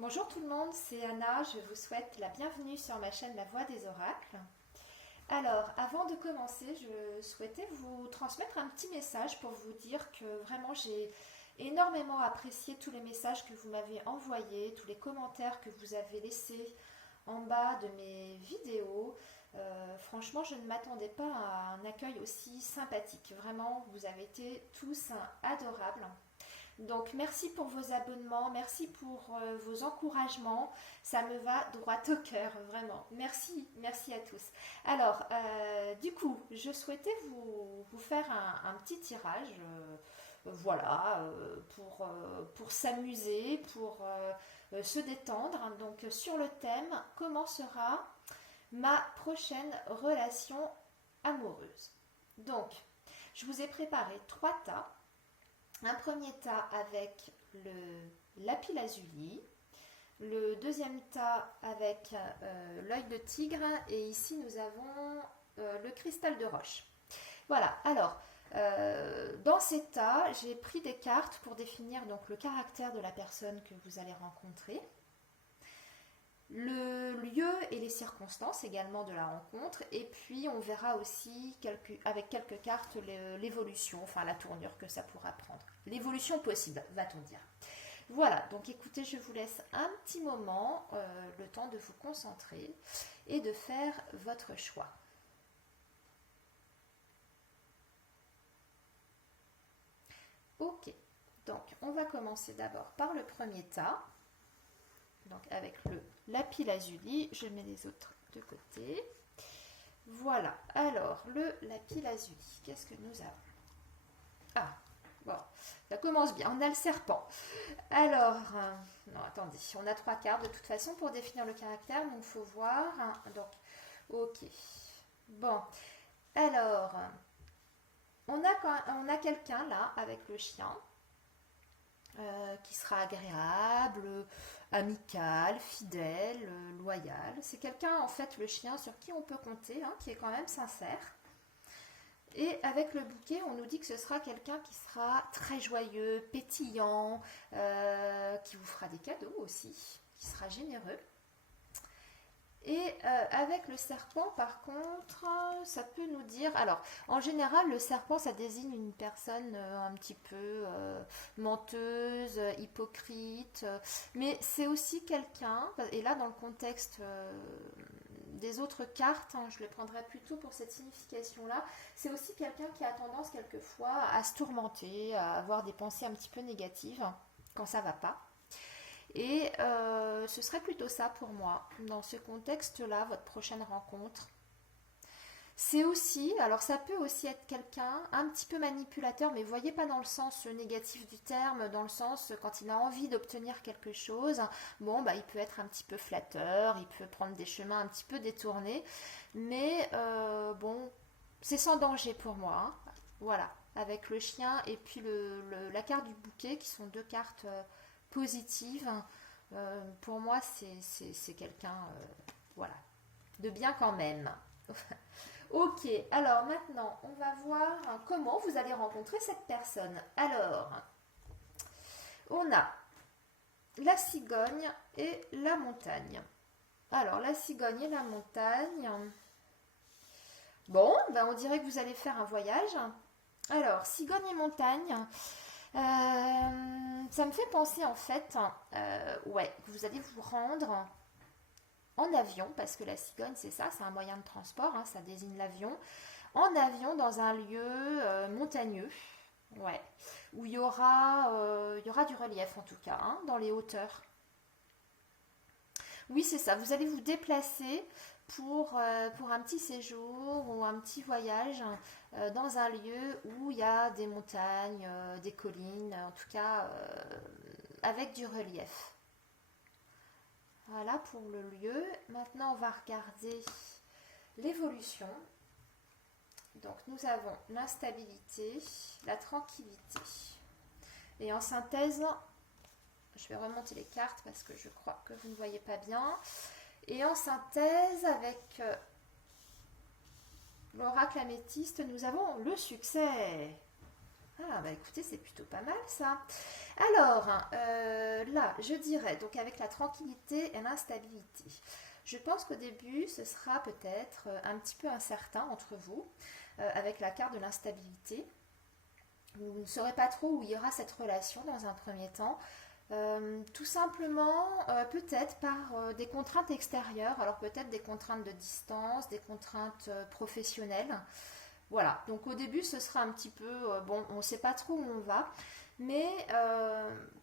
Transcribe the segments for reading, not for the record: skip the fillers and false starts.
Bonjour tout le monde, c'est Anna, je vous souhaite la bienvenue sur ma chaîne La Voix des Oracles. Alors, avant de commencer, je souhaitais vous transmettre un petit message pour vous dire que vraiment j'ai énormément apprécié tous les messages que vous m'avez envoyés, tous les commentaires que vous avez laissés en bas de mes vidéos. Franchement, je ne m'attendais pas à un accueil aussi sympathique. Vraiment, vous avez été tous adorables. Donc merci pour vos abonnements, merci pour vos encouragements, ça me va droit au cœur, vraiment. Merci, merci à tous. Alors, du coup, je souhaitais vous faire un petit tirage, voilà, pour s'amuser, pour se détendre. Donc sur le thème, comment sera ma prochaine relation amoureuse. Donc, je vous ai préparé 3 tas. Un premier tas avec le lapis-lazuli, le deuxième tas avec l'œil de tigre et ici nous avons le cristal de roche. Voilà, alors dans ces tas, j'ai pris des cartes pour définir donc le caractère de la personne que vous allez rencontrer, le lieu et les circonstances également de la rencontre, et puis on verra aussi avec quelques cartes l'évolution, enfin la tournure que ça pourra prendre. L'évolution possible, va-t-on dire. Voilà, donc écoutez, je vous laisse un petit moment, le temps de vous concentrer et de faire votre choix. Ok, donc on va commencer d'abord par le premier tas. Donc avec le lapis-lazuli, je mets les autres de côté. Voilà, alors le lapis-lazuli, qu'est-ce que nous avons? Ah, bon, ça commence bien, on a le serpent. Alors, non attendez, on a 3 cartes de toute façon pour définir le caractère, donc il faut voir. Donc, ok, bon, alors, on a quelqu'un là avec le chien. Qui sera agréable, amical, fidèle, loyal. C'est quelqu'un, en fait, le chien, sur qui on peut compter, hein, qui est quand même sincère. Et avec le bouquet, on nous dit que ce sera quelqu'un qui sera très joyeux, pétillant, qui vous fera des cadeaux aussi, qui sera généreux. Et avec le serpent, par contre, ça peut nous dire... Alors, en général, le serpent, ça désigne une personne un petit peu menteuse, hypocrite. Mais c'est aussi quelqu'un, et là, dans le contexte des autres cartes, hein, je le prendrais plutôt pour cette signification-là, c'est aussi quelqu'un qui a tendance quelquefois à se tourmenter, à avoir des pensées un petit peu négatives quand ça va pas. Et ce serait plutôt ça pour moi, dans ce contexte-là, votre prochaine rencontre. C'est aussi, alors ça peut aussi être quelqu'un un petit peu manipulateur, mais voyez pas dans le sens négatif du terme, dans le sens quand il a envie d'obtenir quelque chose, bon bah il peut être un petit peu flatteur, il peut prendre des chemins un petit peu détournés, mais bon, c'est sans danger pour moi, hein. Voilà, avec le chien et puis la carte du bouquet qui sont 2 cartes positives. Pour moi, c'est quelqu'un, voilà, de bien quand même. Ok, alors maintenant, on va voir comment vous allez rencontrer cette personne. Alors, on a la cigogne et la montagne. Alors, la cigogne et la montagne. Bon, ben on dirait que vous allez faire un voyage. Alors, cigogne et montagne. Ça me fait penser en fait, ouais, vous allez vous rendre en avion, parce que la cigogne c'est ça, c'est un moyen de transport, hein, ça désigne l'avion, en avion dans un lieu montagneux, ouais, où il y aura du relief en tout cas, hein, dans les hauteurs. Oui, c'est ça, vous allez vous déplacer pour un petit séjour ou un petit voyage dans un lieu où il y a des montagnes, des collines, en tout cas avec du relief. Voilà pour le lieu. Maintenant, on va regarder l'évolution. Donc, nous avons l'instabilité, la tranquillité. Et en synthèse, je vais remonter les cartes parce que je crois que vous ne voyez pas bien. Et en synthèse, avec l'oracle améthyste, nous avons le succès. Ah, bah écoutez, c'est plutôt pas mal ça. Alors, là, je dirais, donc avec la tranquillité et l'instabilité, je pense qu'au début, ce sera peut-être un petit peu incertain entre vous, avec la carte de l'instabilité. Vous ne saurez pas trop où il y aura cette relation dans un premier temps. Tout simplement, peut-être par des contraintes extérieures, alors peut-être des contraintes de distance, des contraintes professionnelles. Voilà, donc au début ce sera un petit peu, bon, on ne sait pas trop où on va, mais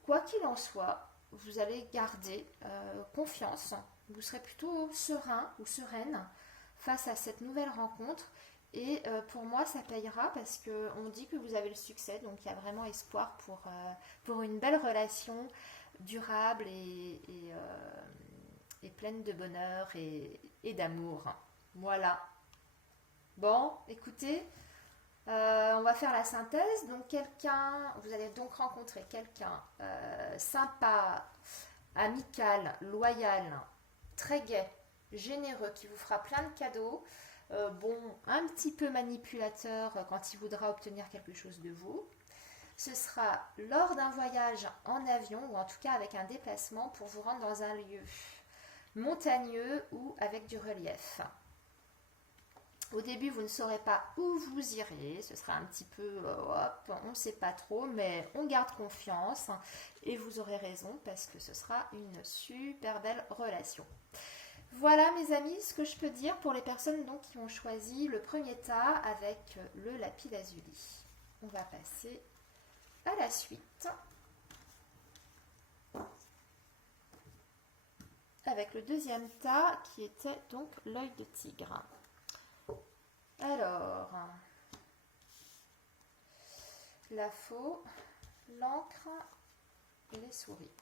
quoi qu'il en soit, vous allez garder confiance, vous serez plutôt serein ou sereine face à cette nouvelle rencontre. Et pour moi, ça payera parce qu'on dit que vous avez le succès, donc il y a vraiment espoir pour une belle relation durable et pleine de bonheur et d'amour. Voilà. Bon, écoutez, on va faire la synthèse. Donc vous allez donc rencontrer quelqu'un sympa, amical, loyal, très gai, généreux, qui vous fera plein de cadeaux. Bon, un petit peu manipulateur quand il voudra obtenir quelque chose de vous. Ce sera lors d'un voyage en avion ou en tout cas avec un déplacement pour vous rendre dans un lieu montagneux ou avec du relief. Au début, vous ne saurez pas où vous irez, ce sera un petit peu, hop, on ne sait pas trop, mais on garde confiance et vous aurez raison parce que ce sera une super belle relation. Voilà mes amis, ce que je peux dire pour les personnes donc, qui ont choisi le premier tas avec le lapis lazuli. On va passer à la suite avec le deuxième tas qui était donc l'œil de tigre. Alors, la faux, l'encre et les souris.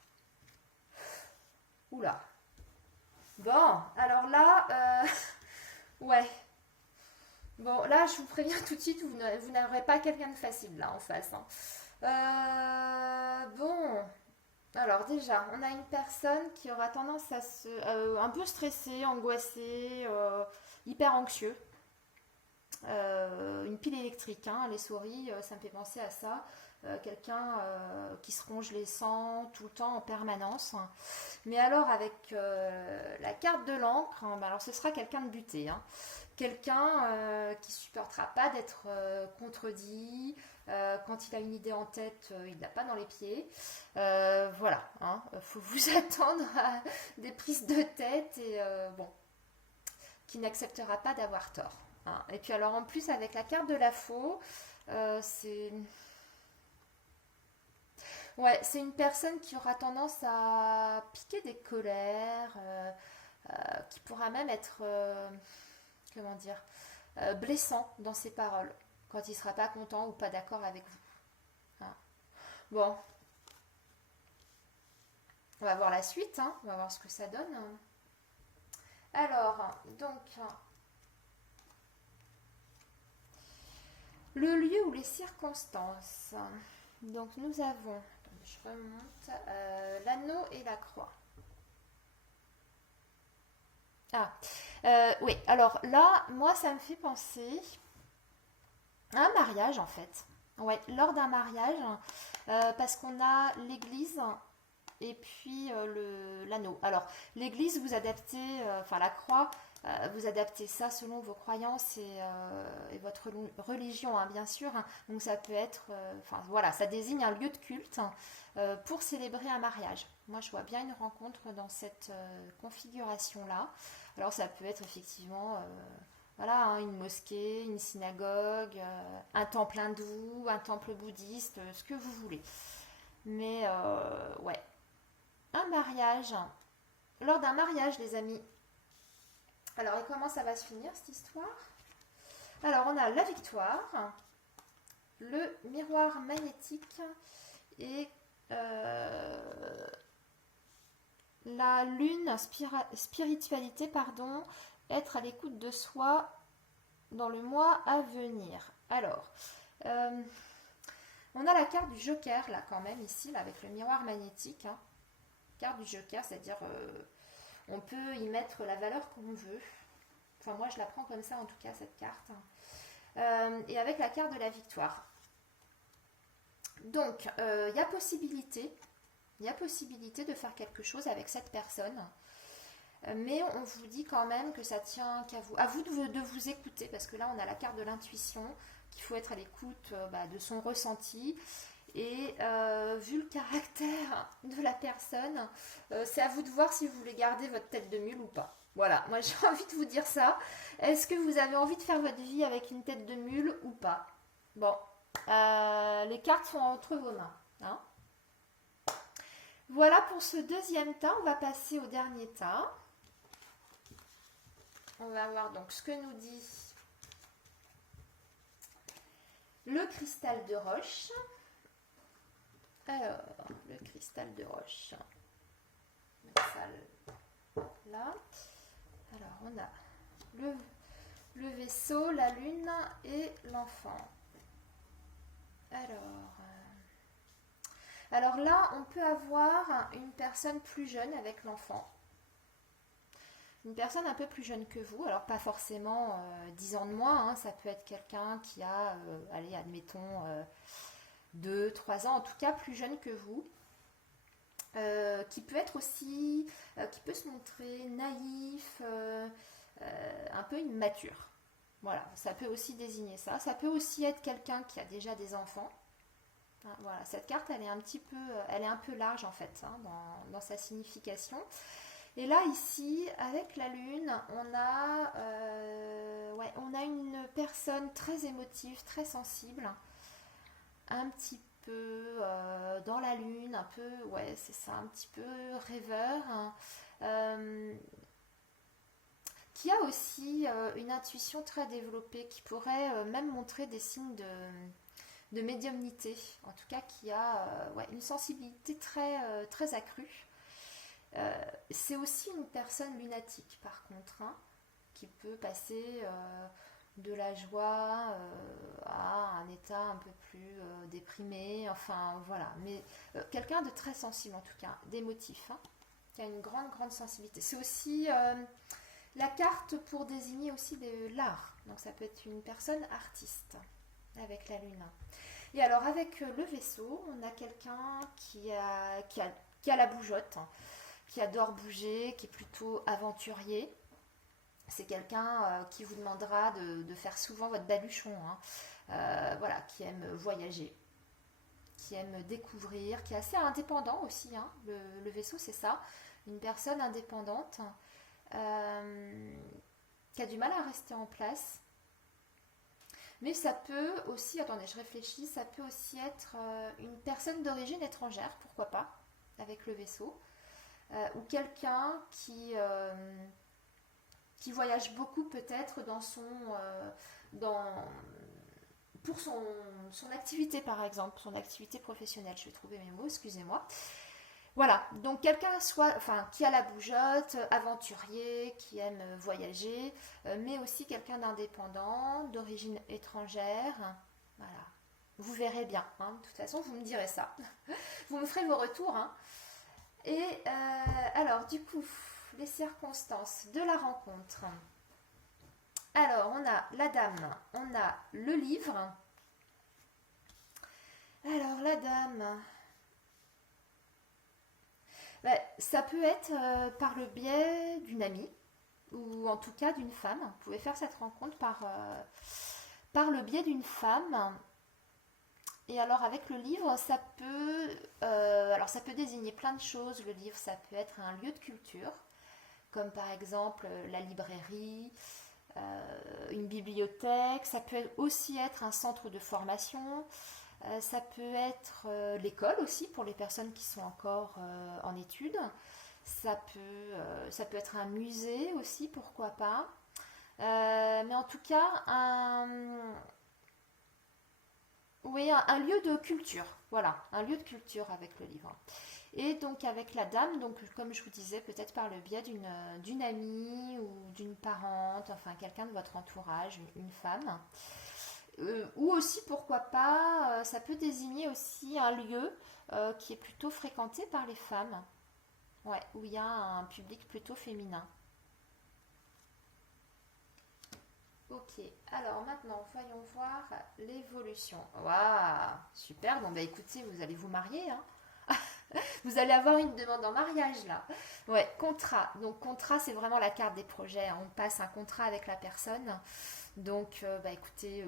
Oula. Bon, alors là, ouais. Bon, là, je vous préviens tout de suite, vous n'aurez pas quelqu'un de facile là en face. Hein. Bon, alors déjà, on a une personne qui aura tendance à un peu stressé, angoissé, hyper anxieux. Une pile électrique, hein, les souris, ça me fait penser à ça. Quelqu'un qui se ronge les sangs tout le temps en permanence. Mais alors avec la carte de l'encre, hein, alors ce sera quelqu'un de buté. Hein. Quelqu'un qui supportera pas d'être contredit. Quand il a une idée en tête, il ne l'a pas dans les pieds. Voilà, hein, faut vous attendre à des prises de tête et bon, qui n'acceptera pas d'avoir tort. Hein. Et puis alors en plus avec la carte de la faux, c'est... Ouais, c'est une personne qui aura tendance à piquer des colères, qui pourra même être, comment dire, blessant dans ses paroles, quand il ne sera pas content ou pas d'accord avec vous. Hein. Bon, on va voir la suite, hein, on va voir ce que ça donne. Alors, donc, le lieu ou les circonstances. Donc nous avons, je remonte, l'anneau et la croix. Ah, oui, alors là, moi ça me fait penser à un mariage en fait. Ouais, lors d'un mariage, parce qu'on a l'église et puis l'anneau. Alors, l'église, vous adaptez, enfin la croix, vous adaptez ça selon vos croyances et votre religion, hein, bien sûr. Hein. Donc ça peut être, enfin voilà, ça désigne un lieu de culte pour célébrer un mariage. Moi, je vois bien une rencontre dans cette configuration-là. Alors ça peut être effectivement, voilà, hein, une mosquée, une synagogue, un temple hindou, un temple bouddhiste, ce que vous voulez. Mais ouais, un mariage. Lors d'un mariage, les amis. Alors, et comment ça va se finir cette histoire? Alors, on a la victoire, le miroir magnétique et la lune, spiritualité, pardon, être à l'écoute de soi dans le mois à venir. Alors, on a la carte du joker, là, quand même, ici, là, avec le miroir magnétique. Hein. Carte du joker, c'est-à-dire on peut y mettre la valeur qu'on veut. Enfin, moi, je la prends comme ça, en tout cas, cette carte. Et avec la carte de la victoire. Donc, il y a possibilité de faire quelque chose avec cette personne. Mais on vous dit quand même que ça tient qu'à vous. À vous de vous écouter, parce que là, on a la carte de l'intuition, qu'il faut être à l'écoute de son ressenti. Et vu le caractère de la personne, c'est à vous de voir si vous voulez garder votre tête de mule ou pas. Voilà, moi j'ai envie de vous dire ça. Est-ce que vous avez envie de faire votre vie avec une tête de mule ou pas? Bon, les cartes sont entre vos mains. Hein. Voilà pour ce deuxième tas. On va passer au dernier tas. On va voir donc ce que nous dit le cristal de roche. Alors, le cristal de roche. On va mettre ça là. Alors, on a le vaisseau, la lune et l'enfant. Alors là, on peut avoir une personne plus jeune avec l'enfant. Une personne un peu plus jeune que vous, alors pas forcément 10 ans de moins, hein, ça peut être quelqu'un qui a, allez, admettons, 2, 3 ans, en tout cas plus jeune que vous, qui peut être aussi, qui peut se montrer naïf, un peu immature. Voilà, ça peut aussi désigner ça. Ça peut aussi être quelqu'un qui a déjà des enfants. Hein, voilà, cette carte, elle est un peu large en fait, hein, dans sa signification. Et là, ici, avec la lune, on a une personne très émotive, très sensible, un petit peu dans la lune, un peu, ouais, c'est ça, un petit peu rêveur, hein, qui a aussi une intuition très développée, qui pourrait même montrer des signes de médiumnité, en tout cas qui a une sensibilité très accrue. C'est aussi une personne lunatique par contre, hein, qui peut passer de la joie à un état un peu plus déprimé, enfin voilà, mais quelqu'un de très sensible en tout cas, d'émotif, hein, qui a une grande sensibilité. C'est aussi la carte pour désigner aussi de l'art, donc ça peut être une personne artiste avec la lune. Et alors avec le vaisseau, on a quelqu'un qui a la bougeotte, hein, qui adore bouger, qui est plutôt aventurier. C'est quelqu'un qui vous demandera de faire souvent votre baluchon, hein. Voilà, qui aime voyager, qui aime découvrir, qui est assez indépendant aussi, hein. Le vaisseau, c'est ça, une personne indépendante, qui a du mal à rester en place. Mais ça peut aussi, attendez, je réfléchis, ça peut aussi être une personne d'origine étrangère, pourquoi pas, avec le vaisseau. Ou quelqu'un qui voyage beaucoup peut-être pour son activité par exemple, son activité professionnelle. Je vais trouver mes mots, excusez-moi. Voilà, donc quelqu'un qui a la bougeotte, aventurier, qui aime voyager, mais aussi quelqu'un d'indépendant, d'origine étrangère. Voilà, vous verrez bien, hein. De toute façon vous me direz ça. Vous me ferez vos retours, hein. Et alors, du coup, les circonstances de la rencontre. Alors, on a la dame, on a le livre. Alors, la dame, ça peut être par le biais d'une amie, ou en tout cas d'une femme. Vous pouvez faire cette rencontre par le biais d'une femme. Et alors avec le livre, ça peut désigner plein de choses. Le livre, ça peut être un lieu de culture, comme par exemple la librairie, une bibliothèque. Ça peut aussi être un centre de formation. Ça peut être l'école aussi pour les personnes qui sont encore en études. Ça peut être un musée aussi, pourquoi pas. Mais en tout cas, un lieu de culture, voilà, un lieu de culture avec le livre. Et donc avec la dame, donc comme je vous disais, peut-être par le biais d'une amie ou d'une parente, enfin quelqu'un de votre entourage, une femme. Ou aussi, pourquoi pas, ça peut désigner aussi un lieu qui est plutôt fréquenté par les femmes, ouais, où il y a un public plutôt féminin. Ok, alors maintenant, voyons voir l'évolution. Waouh, super. Bon, bah écoutez, vous allez vous marier, hein. Vous allez avoir une demande en mariage, là. Ouais, contrat. Donc, contrat, c'est vraiment la carte des projets. On passe un contrat avec la personne. Donc, bah écoutez,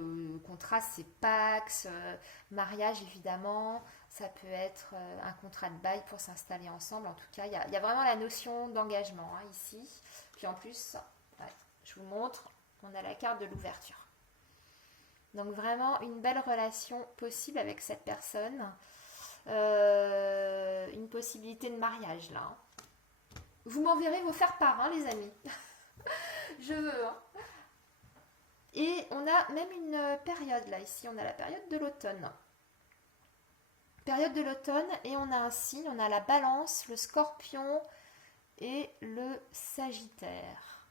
contrat, c'est Pax, mariage, évidemment. Ça peut être un contrat de bail pour s'installer ensemble. En tout cas, il y a vraiment la notion d'engagement, hein, ici. Puis en plus, ouais, je vous montre, on a la carte de l'ouverture. Donc vraiment une belle relation possible avec cette personne. Une possibilité de mariage là, hein. Vous m'enverrez vos faire-part, hein, les amis. Je veux, hein. Et on a même une période là, ici on a la période de l'automne. Période de l'automne et on a un signe, on a la balance, le scorpion et le sagittaire.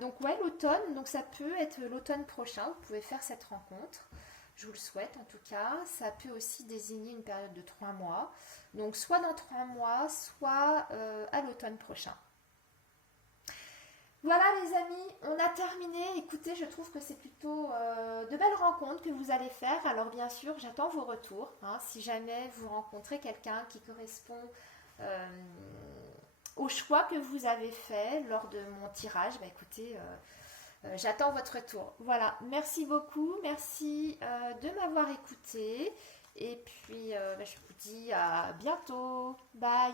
Donc ouais, l'automne, donc ça peut être l'automne prochain, vous pouvez faire cette rencontre. Je vous le souhaite en tout cas. Ça peut aussi désigner une période de 3 mois. Donc soit dans 3 mois, soit à l'automne prochain. Voilà les amis, on a terminé. Écoutez, je trouve que c'est plutôt de belles rencontres que vous allez faire. Alors bien sûr, j'attends vos retours, hein. Si jamais vous rencontrez quelqu'un qui correspond au choix que vous avez fait lors de mon tirage, bah écoutez, j'attends votre retour. Voilà, merci beaucoup, merci de m'avoir écouté. Et puis, bah, je vous dis à bientôt. Bye.